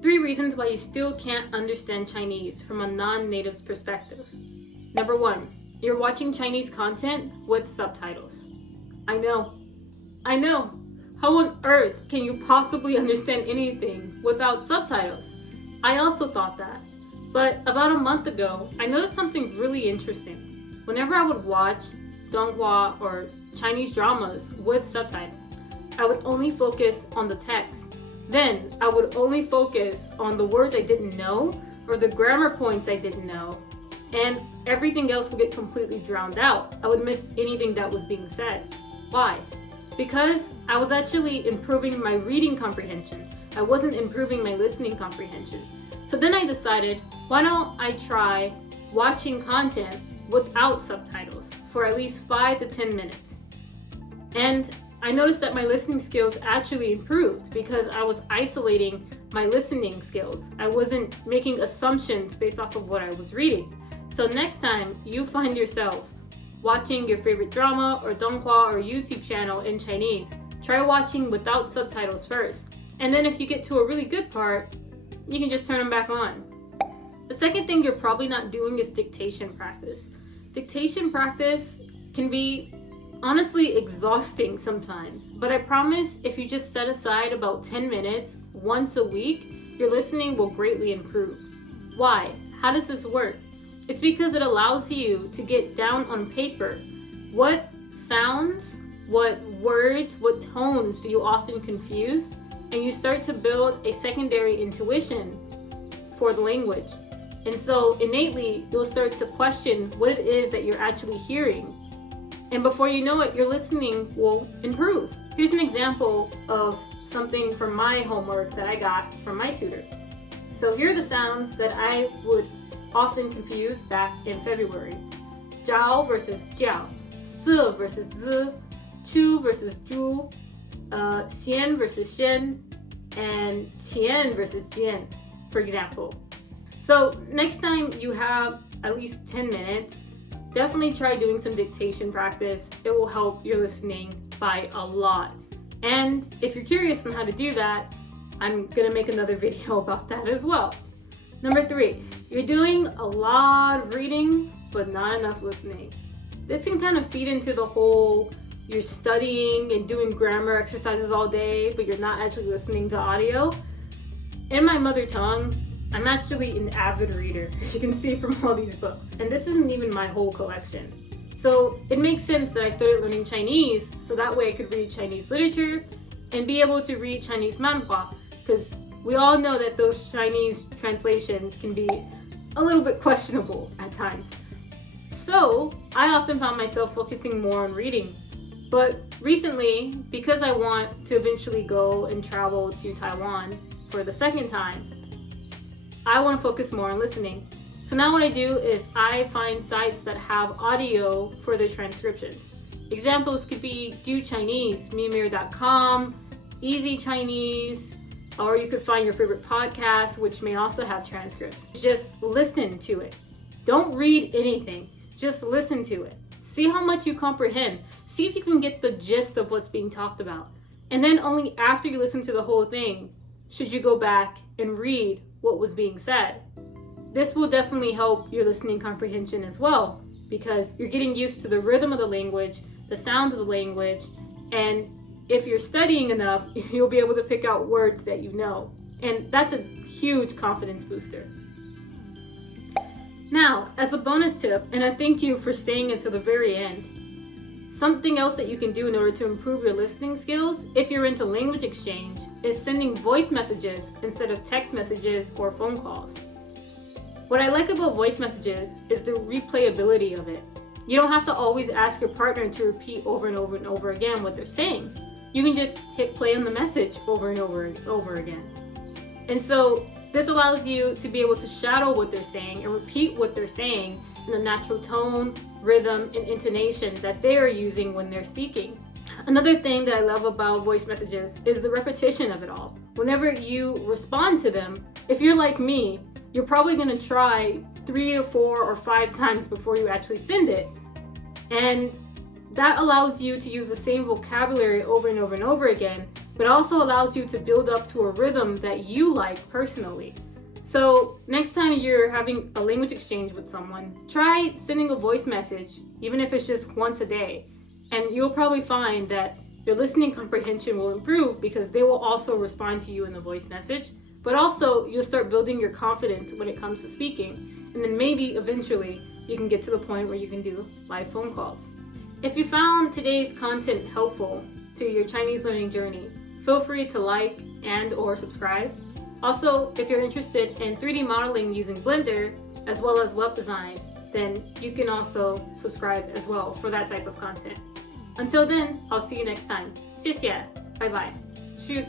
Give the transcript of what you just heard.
3 reasons why you still can't understand Chinese from a non-native's perspective. Number 1, you're watching Chinese content with subtitles. I know. How on earth can you possibly understand anything without subtitles? I also thought that. But about a month ago, I noticed something really interesting. Whenever I would watch Donghua or Chinese dramas with subtitles, I would only focus on the text. Then I would only focus on the words I didn't know or the grammar points I didn't know, and everything else would get completely drowned out. I would miss anything that was being said. Why? Because I was actually improving my reading comprehension. I wasn't improving my listening comprehension. So then I decided, why don't I try watching content without subtitles for at least 5 to 10 minutes? And I noticed that my listening skills actually improved because I was isolating my listening skills. I wasn't making assumptions based off of what I was reading. So next time you find yourself watching your favorite drama or Donghua or YouTube channel in Chinese, try watching without subtitles first. And then if you get to a really good part, you can just turn them back on. The second thing you're probably not doing is dictation practice. Dictation practice can be honestly exhausting sometimes, but I promise if you just set aside about 10 minutes once a week, your listening will greatly improve. Why? How does this work? It's because it allows you to get down on paper what sounds, what words, what tones do you often confuse, and you start to build a secondary intuition for the language. And so innately, you'll start to question what it is that you're actually hearing. And before you know it, your listening will improve. Here's an example of something from my homework that I got from my tutor. So here are the sounds that I would often confuse back in February. Zhao versus jiao, si versus zi, chu versus zhu, xian versus xian, and qian versus jian, for example. So next time you have at least 10 minutes, definitely try doing some dictation practice. It will help your listening by a lot. And if you're curious on how to do that, I'm gonna make another video about that as well. Number 3, you're doing a lot of reading, but not enough listening. This can kind of feed into the whole you're studying and doing grammar exercises all day, but you're not actually listening to audio. In my mother tongue, I'm actually an avid reader, as you can see from all these books. And this isn't even my whole collection. So it makes sense that I started learning Chinese so that way I could read Chinese literature and be able to read Chinese manhua, because we all know that those Chinese translations can be a little bit questionable at times. So I often found myself focusing more on reading. But recently, because I want to eventually go and travel to Taiwan for the second time, I want to focus more on listening. So now what I do is I find sites that have audio for their transcriptions. Examples could be Do Chinese, Mimir.com, Easy Chinese, or you could find your favorite podcast, which may also have transcripts. Just listen to it. Don't read anything. Just listen to it. See how much you comprehend. See if you can get the gist of what's being talked about. And then only after you listen to the whole thing should you go back and read what was being said. This will definitely help your listening comprehension as well, because you're getting used to the rhythm of the language, the sound of the language, and if you're studying enough, you'll be able to pick out words that you know. And that's a huge confidence booster. Now, as a bonus tip, and I thank you for staying until the very end, something else that you can do in order to improve your listening skills, if you're into language exchange, is sending voice messages instead of text messages or phone calls. What I like about voice messages is the replayability of it. You don't have to always ask your partner to repeat over and over and over again what they're saying. You can just hit play on the message over and over and over again. And so this allows you to be able to shadow what they're saying and repeat what they're saying in the natural tone, rhythm, and intonation that they are using when they're speaking. Another thing that I love about voice messages is the repetition of it all. Whenever you respond to them, if you're like me, you're probably going to try 3 or 4 or 5 times before you actually send it. And that allows you to use the same vocabulary over and over and over again but it also allows you to build up to a rhythm that you like personally. So next time you're having a language exchange with someone, try sending a voice message, even if it's just once a day. And you'll probably find that your listening comprehension will improve because they will also respond to you in the voice message. But also, you'll start building your confidence when it comes to speaking. And then maybe eventually you can get to the point where you can do live phone calls. If you found today's content helpful to your Chinese learning journey, feel free to like and/or subscribe. Also, if you're interested in 3D modeling using Blender as well as web design, then you can also subscribe as well for that type of content. Until then, I'll see you next time. 谢谢. Bye bye. Tschüss.